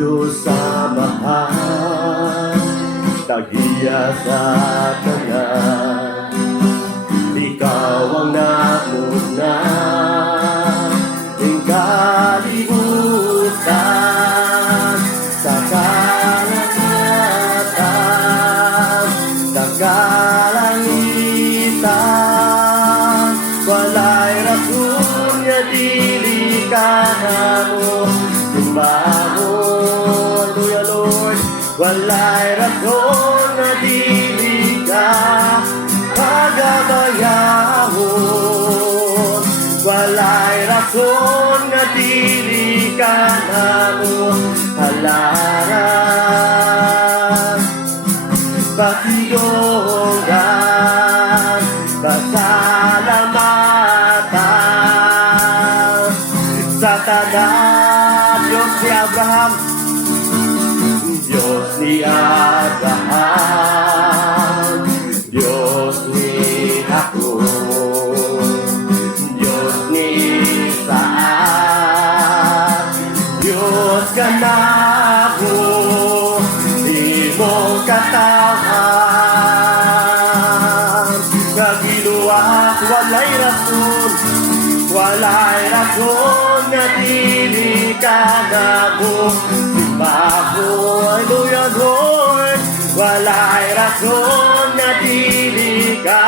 Diyos Amahan, tagiya sa tanan. Ikaw ang namuna ng kalibutan sa kalangitan, sa kalangitan. Walay rason nga dili ka namo simbahon, Hallelujah Lord. Walay rason nga dili ka pagabayahon. Walay rason nga dili ka namo halaran. Pasidonggan, pasalamatan sa tanan. Diyos ni Abraham, Diyos ni Abraham, Diyos ni Jacob, Diyos ni Isaac, Diyos ka na ako, di mo katawan. Nagiluwa, walay rason, walay rason na dili ka namo simbahon, Hallelujah Lord. Walay rason na dili ka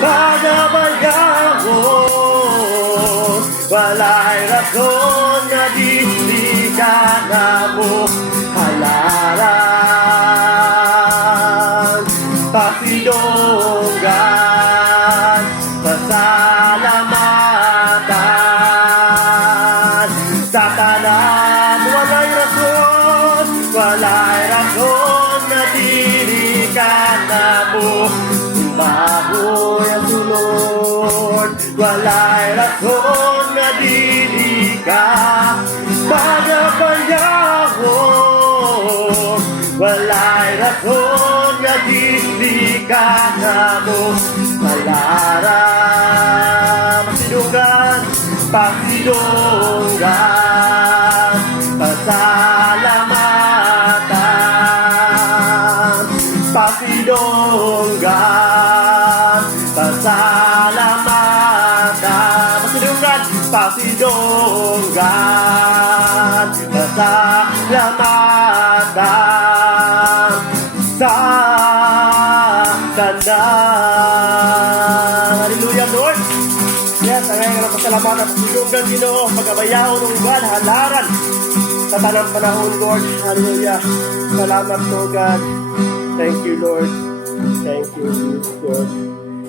pagabayahon. Walay rason na dili ka namo halaran. Pasidonggan, pasalamatan sa tanan. Walay rason, walay rason na dili ka namo simbahon, ang Lord. Walay rason na dili ka pagabayahon. Walay rason nga dili ka namo halaran. Pasidonggan, pasidonggan, pasalamatan. Pasidonggan, pasalamatan. Pasidonggan, pasidonggan, pasalamatan sa tanan. Hallelujah Lord. Yes, ang ngayon ng pasalamatan, pasidonggan Ginoo, pagabayahon ng uban, halaran sa tanang panahon, Lord. Hallelujah. Salamat, Lord God. Thank you, Lord. Thank you, Lord.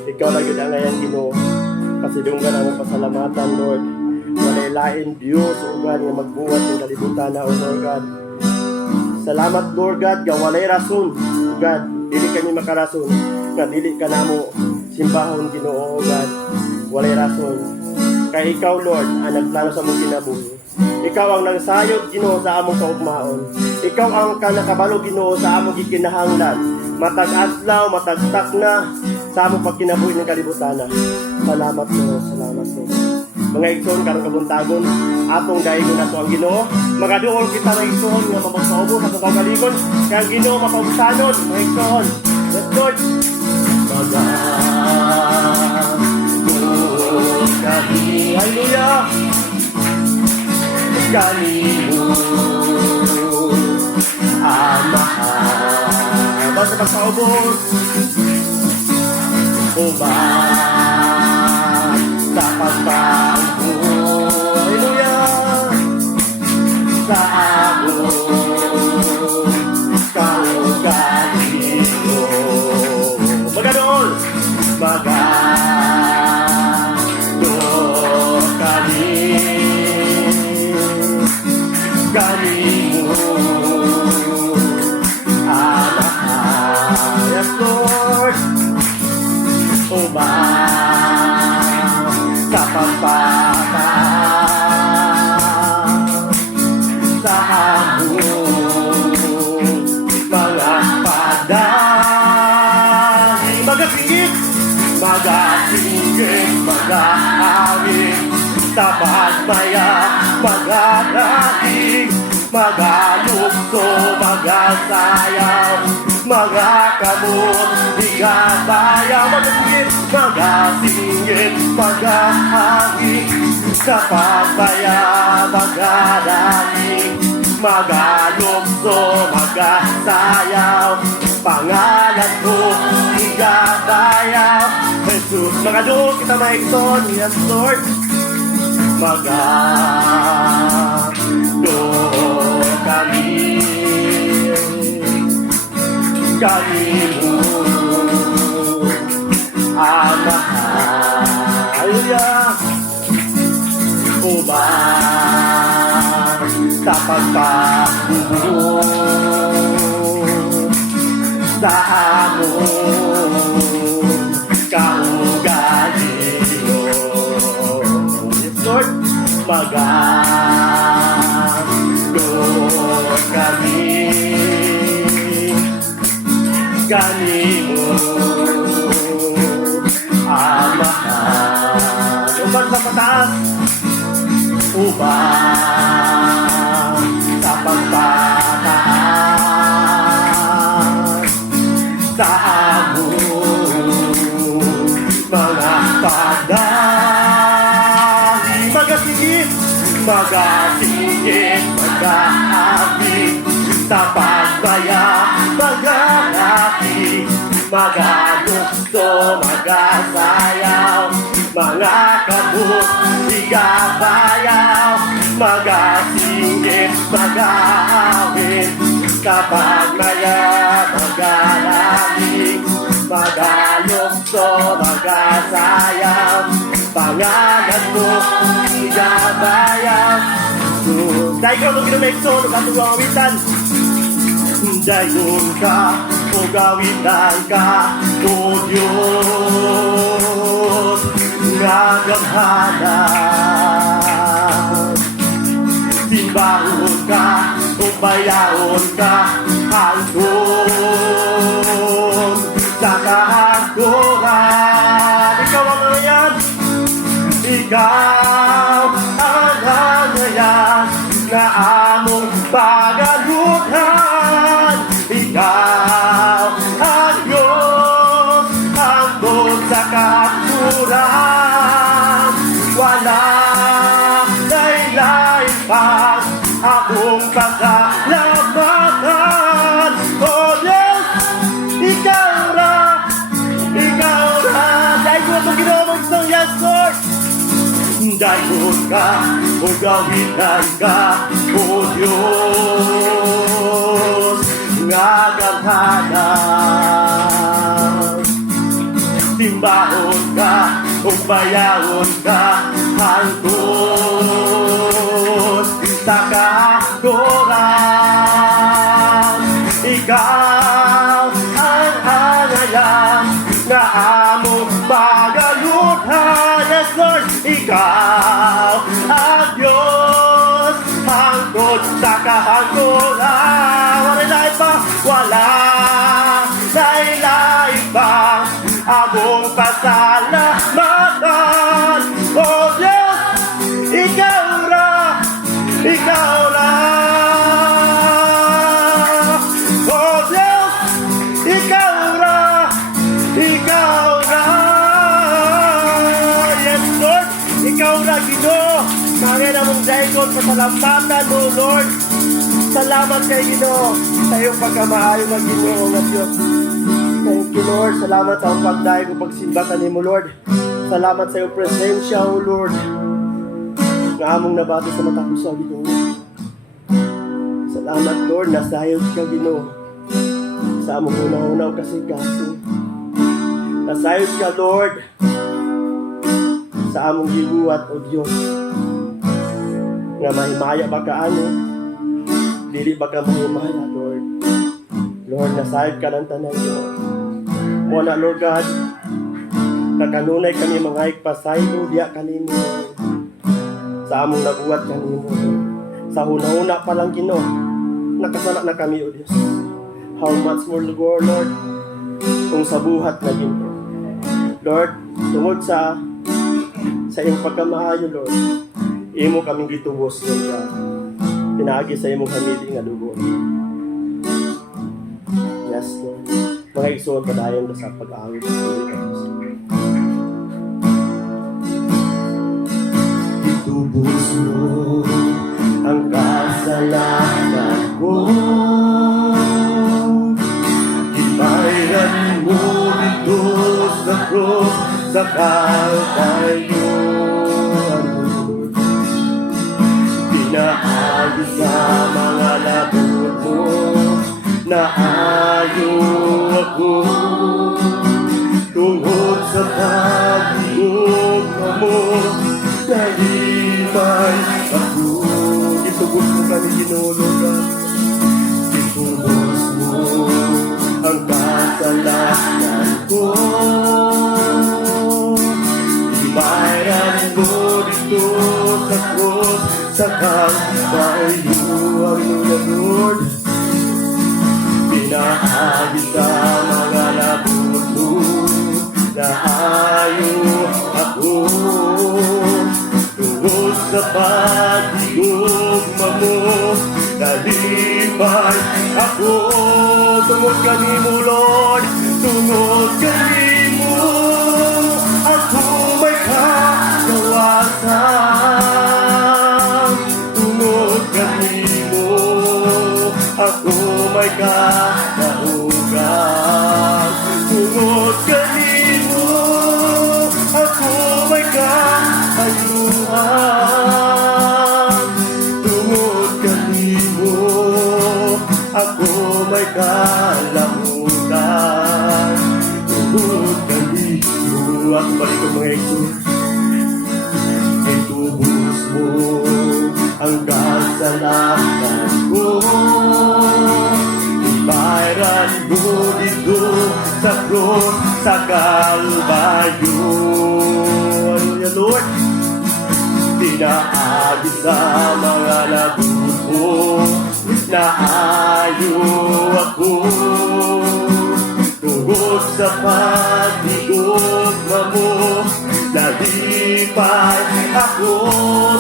Ikaw lang yun ang ngayon, Ginoo. Pasidonggan ang pasalamatan, Lord. Walay lain Diyos, O God, nga magbuhat ng kalibutan na, O Lord God. Salamat, Lord God, nga walay rason, O God. Dili kami makarason, nga dili ka namo simbahon, Ginoo, O God. Walay rason. Kaya ikaw, Lord, ang nagplano sa mong kinabuhi. Ikaw ang nagsayod, Ginoo, sa among kaugmaon. Ikaw ang kanakabalo, Ginoo, sa among gikinahanglan. Matag adlaw, matag takna sa among pagkinabuhi ng kalibutan. Salamat, Lord. Salamat, Lord. Mga igsoon, karong kabuntagon, atong daigon ato ang Ginoo. Magaduol kita mga igsoon nga mapagpaubos sa itong kagalingon. Kaya ang Ginoo mapausanon, mga igsoon. Yes, Lord. Magaduol kami, hallelujah. Kalimun Amahan, basta pagpaubos uban sa pagpangko, hallelujah, sa among kaugalingon. Magaduol, magaduol kami, kalimun Amahan. Yes, Lord. Uban sa pagpapatan sa among mga padang. Magasinggit, magasinggit, mag-aawit, tapad maya, mag-aawit, magalukso, magasayaw, mga kamot, igasayaw, magasingit, magahangin, sa pagsaya, magalangin, magalukso, magasayaw, pangalan ko, igasayaw, Jesus, magaluk, kita maigton, yes Lord, kami mo amahal, hallelujah, ubang sa pagpabuo sa among kaugali, yes Lord, magalok kami kanimo amahal, ubang sa pataas, ubang sa pagpataas sa among mga pagdali, magasingit, magasingit, mag-aapi sa pagsaya, mag-aapi, magalukso, magasayaw, mga kabut, igasayaw, magasingit, mag-aawit, sa pagmaya, magalangin, magalukso, magasayaw, pangalan mo, igasayaw. Dahil ko nung ginamekso, nung atong awitan, dayon ka, o gawitan ka, o Diyos, nga gamhanan. Simbahon ka, o bayaon ka, hangtod sa kahangkuran. Ikaw ang ngayon, ikaw ang ngayon, na among pagalutan. Ikaw ang Diyos, hangtod sa kahangkuran. Wala lain-lain pa akong pasalamatan. Oh Diyos, ikaw ra, dahil ko itong ginawag ng yes Lord. Dahil ka, o gawitan ka, o Diyos, nga gamhanan. Simbahon ka, o bayaon ka, hangtod sa kahangkuran. Ikaw ang hangayan na among pagalutan. Yes Lord, ikaw ang Diyos, hangtod sa kahangkuran. Wala lain pa, wala lain pa among pasalamatan. Oh Diyos, ikaw ra, oh Diyos, ikaw ra. Yes Lord, ikaw ra Ginoo, kaya namong daikon pasalamatan mo Lord. Salamat kay Ginoo sa iyong pagkamaayo ng Ginoo ng Diyos. Thank you Lord, salamat sa akong pagdayo kong pagsimba kanimo Lord. Salamat sa iyong presensya o Lord, nga among nabati sa mata ko sa Ginoo. Salamat Lord, nasayod ka Ginoo sa among unaw-unaw kasing-kasing. Nasayod ka Lord sa among gibuhat o Diyos, nga mahimaya ba ka ano, dili ba ka mahimaya Lord. Lord, nasayod ka ng tanan Ginoo. Muna Lord God, nakanunay kami mga ikpasaydo diya kanimo sa among nabuhat kanimo. Sa huna-huna pa lang Ginoo, nakasala na kami o Diyos. How much more Lord, kung sa buhat na Ginoo. Lord, tungod sa iyong pagkamaayo Lord, imo kaming gituwos Lord God. pinagi sa imong hamili nga dugo. Yes, Lord. Mga igsoon padayon ka sa pag-awit sa Pilipinas. Itubos mo ang kasalanan ko, ibayran mo dito sa cross, sa Kalbaryo. Pinaayos sa mga labot mo, naayo ako tungkol sa pag-iog mo, nahimay ako. Itubos mo kami, Ginoo. Itubos mo ang kasalanan ko, ibayran mo dito sa cross, sa Kalbaryo. Hallelujah, Lord. Pinaayos sa mga labot mo, naayo ako tungkol sa pag-iugma mo, nalipay ako. Tungkol kami mo, Lord, tungkol kami mo, ako may kagawasan. Tungkol kami mo, ako may kataugan. Tungkol kami mo, ako may katayuan. Tungkol kami mo, ako may kalamutan. Tungkol kami mo, at balik ang mga ito. Itubos mo ang kasalanan ko, ibayran mo dito sa cross, sa Kalbaryo. Hallelujah, Lord. Pinaayos sa mga labot mo, naayo ako tungkol sa pag-iugma mo, nalipay ako.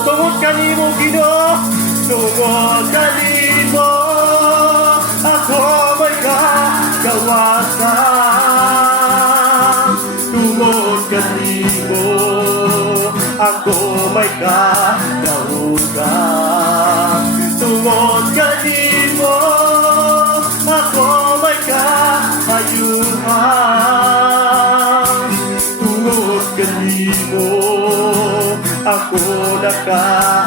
Tungkol kanimo, Ginoo, tungkol kanimo, ako may kagawasan. Tungkol kanimo, ako may kataugan. Tungkol kanimo, ako may katayuan. Tungkol kanimo, ako naka